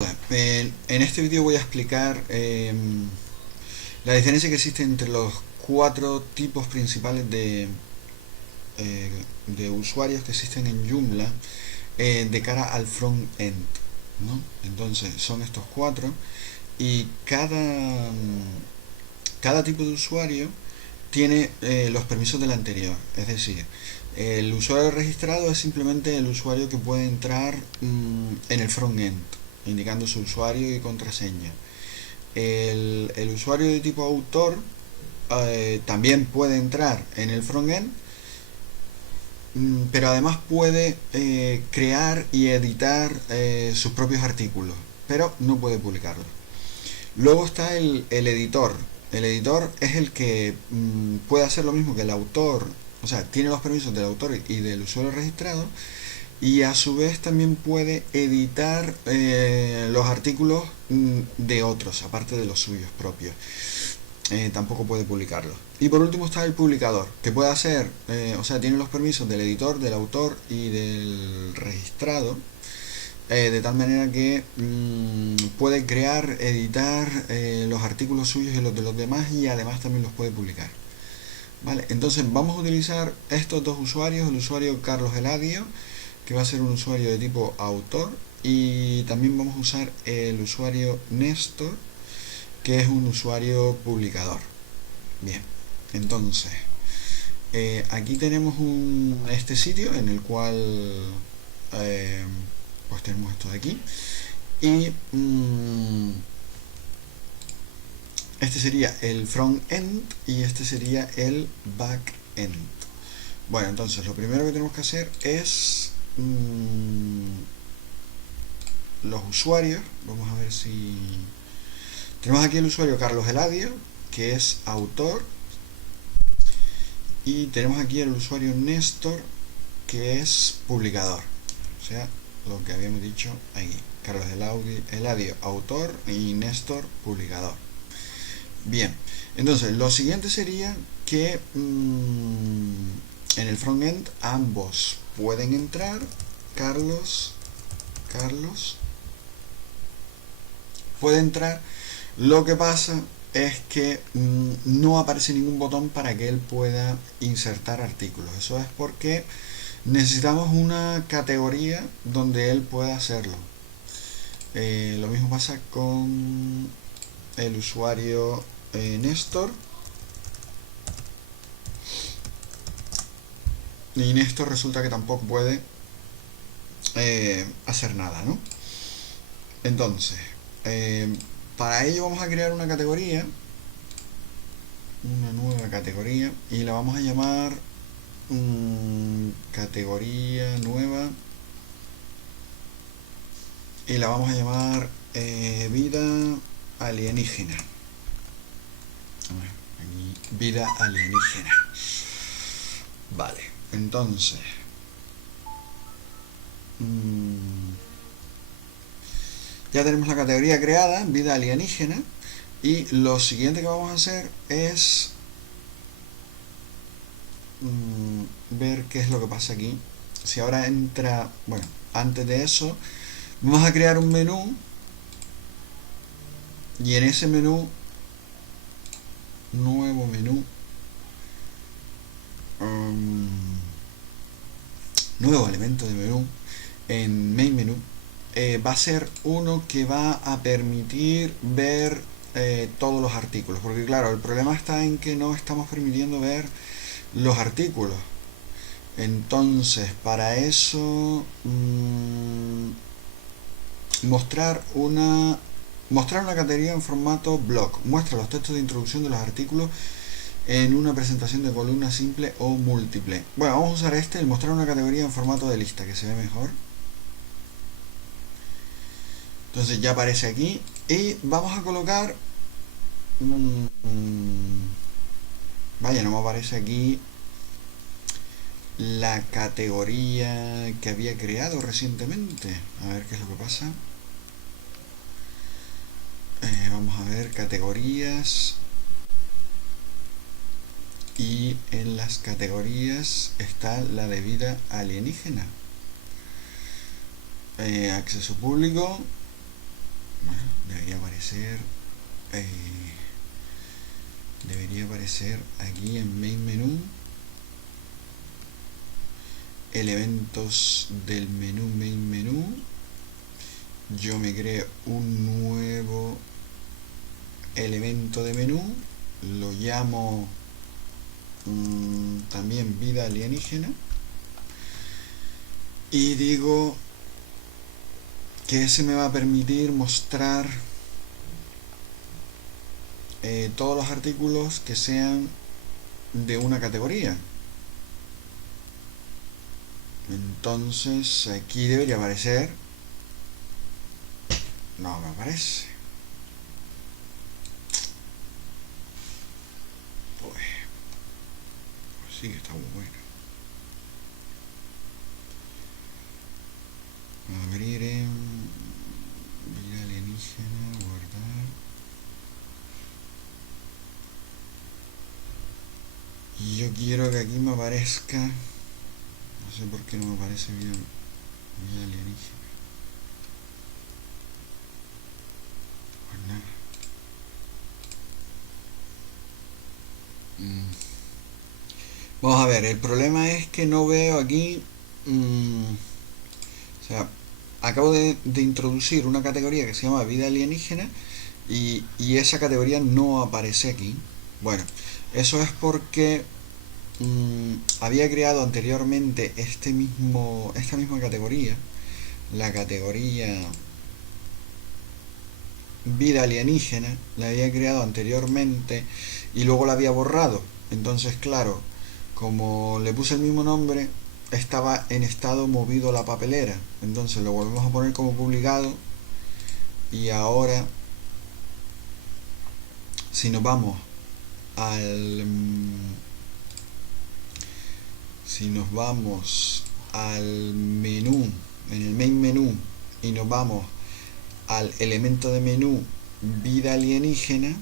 En este vídeo voy a explicar la diferencia que existe entre los cuatro tipos principales de usuarios que existen en Joomla de cara al front-end, ¿no? Entonces son estos cuatro y cada tipo de usuario tiene los permisos del anterior. Es decir, el usuario registrado es simplemente el usuario que puede entrar en el front-end, indicando su usuario y contraseña. El usuario de tipo autor también puede entrar en el frontend, pero además puede crear y editar sus propios artículos, pero no puede publicarlos. Luego está el editor. El editor es el que puede hacer lo mismo que el autor, o sea, tiene los permisos del autor y del usuario registrado, y a su vez también puede editar los artículos de otros, aparte de los suyos propios. Tampoco puede publicarlos. Y por último está el publicador, que puede hacer, o sea, tiene los permisos del editor, del autor y del registrado, de tal manera que puede crear, editar los artículos suyos y los de los demás, y además también los puede publicar. Vale, entonces vamos a utilizar estos dos usuarios, el usuario Carlos Eladio, que va a ser un usuario de tipo autor, y también vamos a usar el usuario Néstor, que es un usuario publicador. Bien, entonces aquí tenemos este sitio en el cual pues tenemos esto de aquí, y este sería el front-end y este sería el back-end. Bueno, entonces lo primero que tenemos que hacer es los usuarios. Vamos a ver si tenemos aquí el usuario Carlos Eladio, que es autor, y tenemos aquí el usuario Néstor, que es publicador, o sea, lo que habíamos dicho aquí: Carlos Eladio autor y Néstor publicador. Bien, entonces lo siguiente sería que en el frontend ambos pueden entrar. Carlos puede entrar. Lo que pasa es que no aparece ningún botón para que él pueda insertar artículos. Eso es porque necesitamos una categoría donde él pueda hacerlo. Lo mismo pasa con el usuario Néstor. Y Néstor resulta que tampoco puede hacer nada, ¿no? Entonces, para ello vamos a crear una categoría, una nueva categoría, y la vamos a llamar categoría nueva, y la vamos a llamar vida alienígena. Aquí, vida alienígena. Vale, entonces ya tenemos la categoría creada, vida alienígena, y lo siguiente que vamos a hacer es ver qué es lo que pasa aquí. Si ahora entra, bueno, antes de eso vamos a crear un menú, y en ese menú, nuevo menú, nuevo elemento de menú, en main menú, va a ser uno que va a permitir ver todos los artículos, porque claro, el problema está en que no estamos permitiendo ver los artículos. Entonces, para eso mostrar una categoría en formato block muestra los textos de introducción de los artículos en una presentación de columna simple o múltiple. Bueno, vamos a usar el mostrar una categoría en formato de lista, que se ve mejor. Entonces ya aparece aquí, y vamos a colocar vaya, no me aparece aquí la categoría que había creado recientemente. A ver qué es lo que pasa. Vamos a ver categorías, y en las categorías está la de vida alienígena. Acceso público, aparecer aquí en main menú, elementos del menú main menú. Yo me creo un nuevo elemento de menú, lo llamo también vida alienígena, y digo que ese me va a permitir mostrar todos los artículos que sean de una categoría. Entonces aquí debería aparecer. No me aparece. Pues sí que está muy bueno. Abrir en vida alienígena, guardar. Y yo quiero que aquí me aparezca. No sé por qué no me aparece vida alienígena. Pues nada. Vamos a ver, el problema es que no veo aquí. O sea, acabo de introducir una categoría que se llama vida alienígena y esa categoría no aparece aquí. Bueno, eso es porque había creado anteriormente esta misma categoría, la categoría vida alienígena, la había creado anteriormente y luego la había borrado. Entonces, claro, como le puse el mismo nombre, estaba en estado movido a la papelera. Entonces lo volvemos a poner como publicado. Y ahora, si nos vamos al menú, en el main menú, y nos vamos al elemento de menú vida alienígena,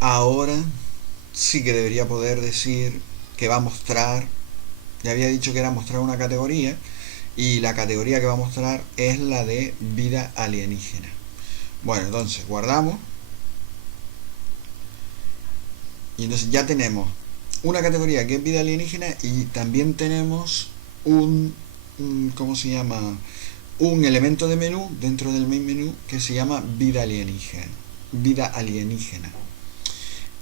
ahora sí que debería poder decir que va a mostrar. Ya había dicho que era mostrar una categoría, y la categoría que va a mostrar es la de vida alienígena. Bueno, entonces guardamos, y entonces ya tenemos una categoría que es vida alienígena, y también tenemos ¿cómo se llama? Un elemento de menú dentro del main menú que se llama vida alienígena.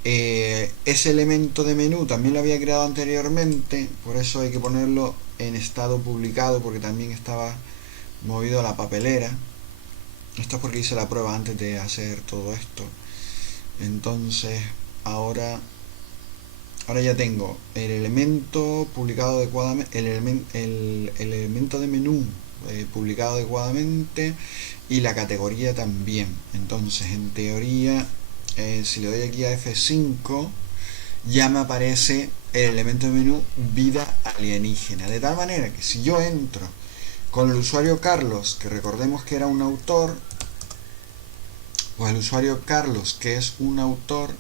Ese elemento de menú también lo había creado anteriormente, por eso hay que ponerlo en estado publicado, porque también estaba movido a la papelera. Esto es porque hice la prueba antes de hacer todo esto. Entonces ahora ya tengo el elemento publicado adecuadamente, el elemento de menú publicado adecuadamente, y la categoría también. Entonces, en teoría, si le doy aquí a F5, ya me aparece el elemento de menú vida alienígena, de tal manera que si yo entro con el usuario Carlos, que recordemos que era un autor, pues el usuario Carlos, que es un autor,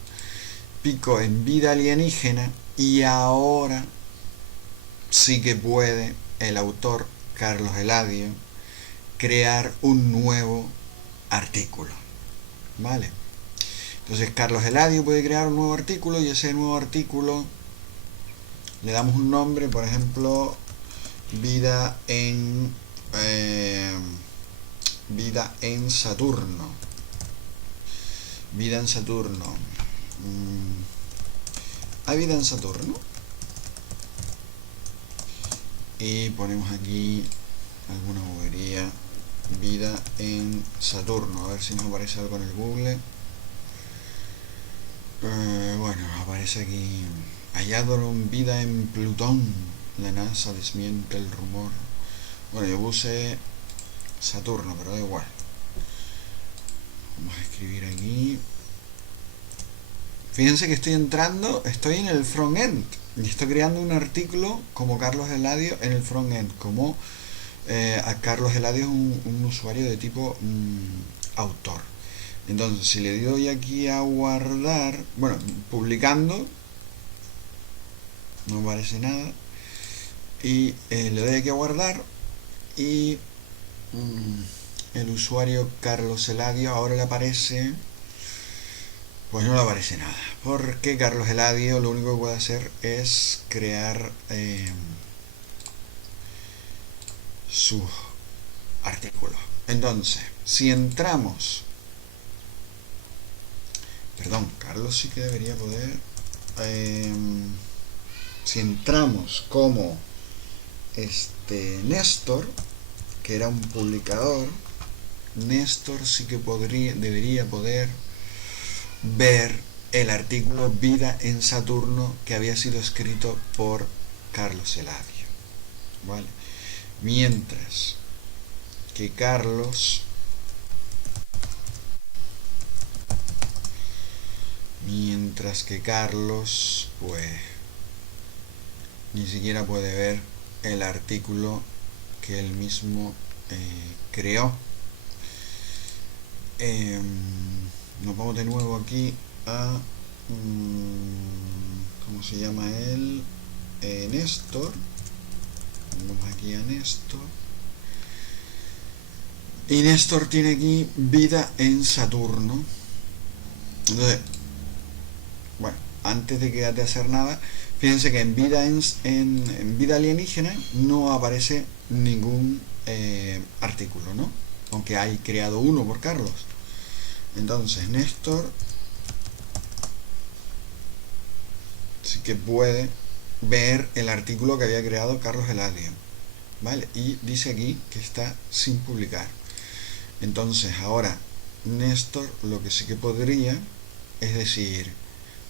pico en vida alienígena, y ahora sí que puede el autor Carlos Eladio crear un nuevo artículo, ¿vale? Entonces Carlos Eladio puede crear un nuevo artículo, y ese nuevo artículo le damos un nombre, por ejemplo, vida en Saturno. Vida en Saturno. ¿Hay vida en Saturno? Y ponemos aquí alguna bobería. Vida en Saturno. A ver si nos aparece algo en el Google. Bueno, aparece aquí: hallaron vida en Plutón. La NASA desmiente el rumor. Bueno, yo puse Saturno, pero da igual. Vamos a escribir aquí. Fíjense que estoy en el front-end y estoy creando un artículo como Carlos Eladio en el front-end, como a Carlos Eladio es un usuario de tipo autor. Entonces, si le doy aquí a guardar, bueno, publicando, no aparece nada, y le doy aquí a guardar, y el usuario Carlos Eladio ahora le aparece, pues no le aparece nada, porque Carlos Eladio lo único que puede hacer es crear sus artículos. Entonces, si entramos, perdón, Carlos sí que debería poder, si entramos como Néstor, que era un publicador, Néstor sí que debería poder ver el artículo Vida en Saturno que había sido escrito por Carlos Eladio, ¿vale? Mientras que Carlos pues ni siquiera puede ver el artículo que él mismo creó. Nos vamos de nuevo aquí a ¿cómo se llama él? Néstor. Vamos aquí a Néstor, y Néstor tiene aquí Vida en Saturno. Entonces, bueno, antes de hacer nada, fíjense que en vida alienígena no aparece ningún artículo, ¿no? Aunque hay creado uno por Carlos. Entonces Néstor sí que puede ver el artículo que había creado Carlos Eladio, ¿vale? Y dice aquí que está sin publicar. Entonces ahora Néstor lo que sí que podría es decir,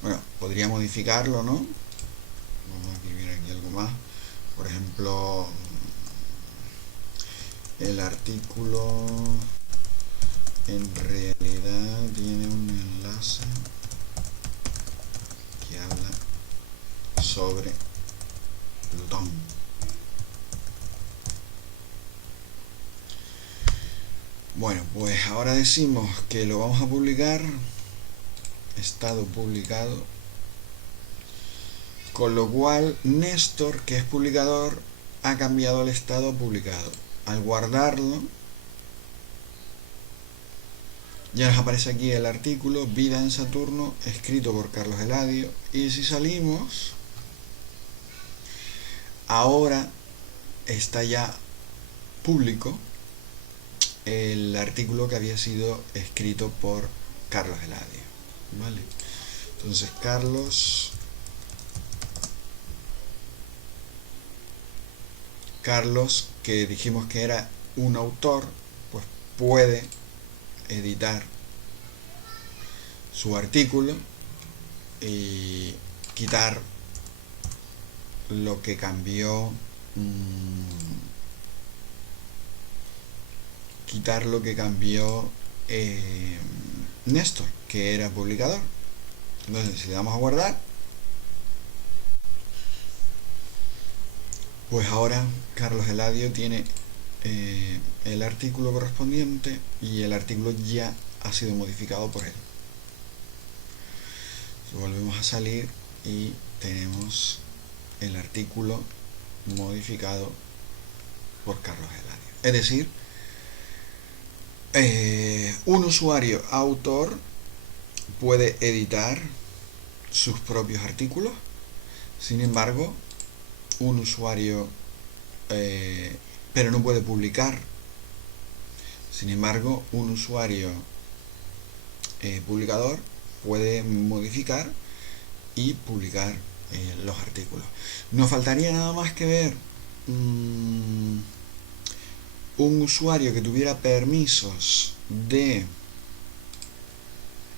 bueno, podría modificarlo, ¿no? Vamos a escribir aquí algo más. Por ejemplo, el artículo en realidad tiene un enlace que habla sobre Plutón. Bueno, pues ahora decimos que lo vamos a publicar, estado publicado, con lo cual Néstor, que es publicador, ha cambiado el estado publicado. Al guardarlo, ya nos aparece aquí el artículo Vida en Saturno, escrito por Carlos Eladio, y si salimos, ahora está ya público el artículo que había sido escrito por Carlos Eladio, ¿vale? Entonces Carlos, que dijimos que era un autor, pues puede editar su artículo y quitar lo que cambió Néstor, que era publicador. Entonces, si le damos a guardar, pues ahora Carlos Eladio tiene el artículo correspondiente y el artículo ya ha sido modificado por él. Volvemos a salir y tenemos el artículo modificado por Carlos Eladio. Es decir, un usuario autor puede editar sus propios artículos. Sin embargo, un usuario pero no puede publicar. Sin embargo, un usuario publicador puede modificar y publicar los artículos. Nos faltaría nada más que ver un usuario que tuviera permisos de,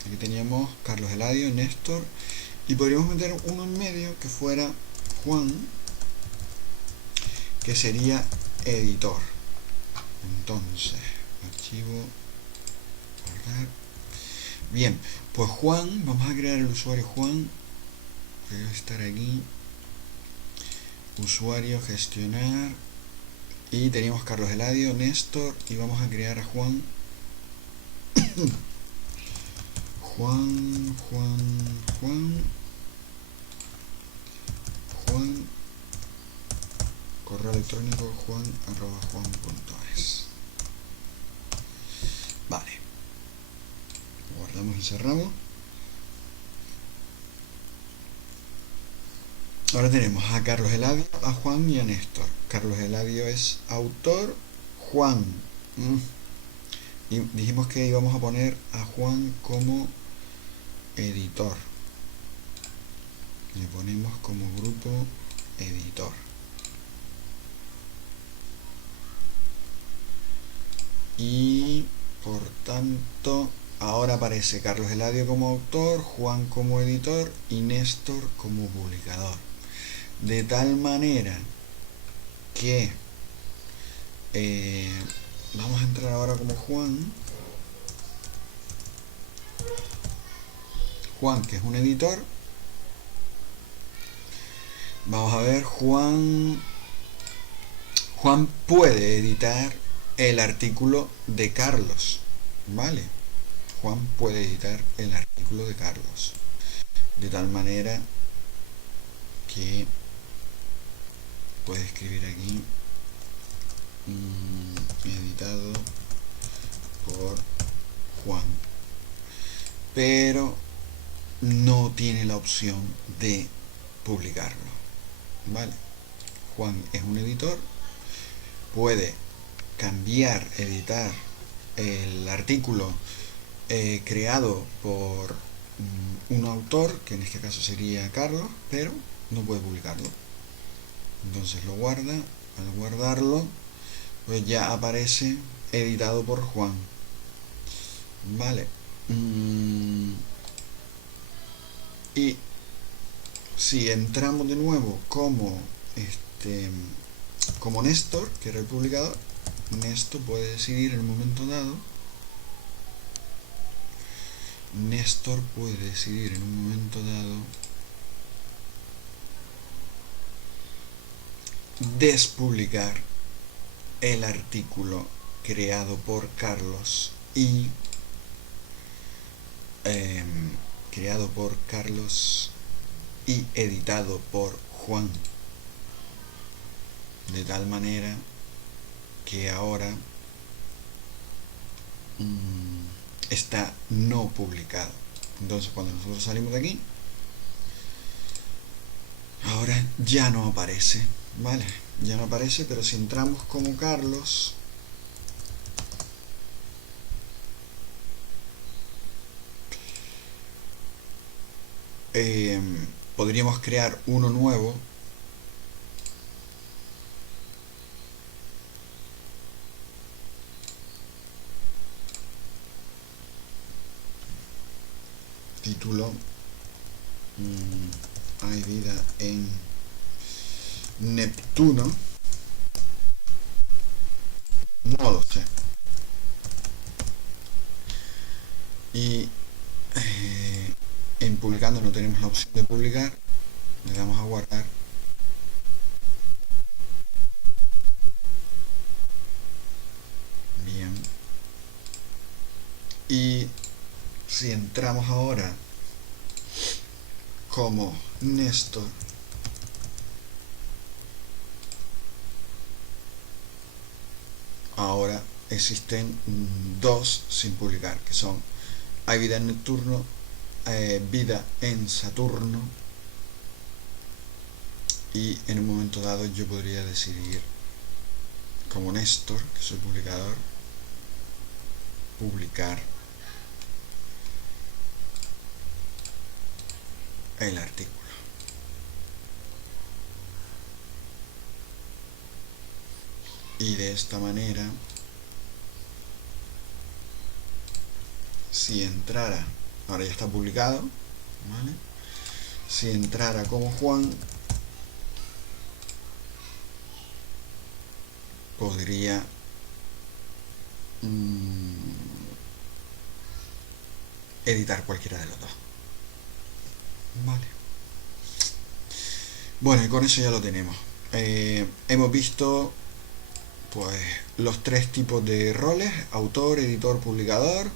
aquí teníamos Carlos Eladio, Néstor, y podríamos meter uno en medio que fuera Juan, que sería editor. Entonces, archivo, guardar. Bien, pues Juan, vamos a crear el usuario Juan, que debe estar aquí, usuario, gestionar, y teníamos Carlos Eladio, Néstor, y vamos a crear a Juan. Juan, correo electrónico juan@juan.es. Vale. Guardamos y cerramos. Ahora tenemos a Carlos Eladio, a Juan y a Néstor. Carlos Eladio es autor, Juan. Y dijimos que íbamos a poner a Juan como editor. Le ponemos como grupo editor. Y por tanto, ahora aparece Carlos Eladio como autor, Juan como editor y Néstor como publicador. De tal manera que vamos a entrar ahora como Juan, que es un editor. Vamos a ver, Juan puede editar el artículo de Carlos, ¿vale? Juan puede editar el artículo de Carlos, de tal manera que puede escribir aquí editado por Juan, pero no tiene la opción de publicarlo, ¿vale? Juan es un editor, puede cambiar, editar el artículo creado por un autor, que en este caso sería Carlos, pero no puede publicarlo. Entonces lo guarda. Al guardarlo, pues ya aparece editado por Juan, vale. Y si entramos de nuevo como Néstor, que era el publicador, Néstor puede decidir en un momento dado. Néstor puede decidir en un momento dado despublicar el artículo creado por Carlos y editado por Juan, de tal manera que ahora está no publicado. Entonces cuando nosotros salimos de aquí, ahora ya no aparece, ¿vale? Ya no aparece, pero si entramos como Carlos, podríamos crear uno nuevo título hay vida en Neptuno, no lo sé, y en publicando no tenemos la opción de publicar, le damos a guardar bien. Y si entramos ahora como Néstor, ahora existen dos sin publicar, que son Hay vida en Neptuno, vida en Saturno, y en un momento dado yo podría decidir como Néstor, que soy publicador, publicar el artículo. Y de esta manera, si entrara, ahora ya está publicado, ¿vale? Si entrara como Juan, podría editar cualquiera de los dos, vale. Bueno, y con eso ya lo tenemos. Hemos visto pues los tres tipos de roles: autor, editor, publicador,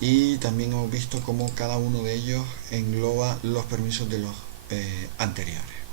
y también hemos visto cómo cada uno de ellos engloba los permisos de los anteriores.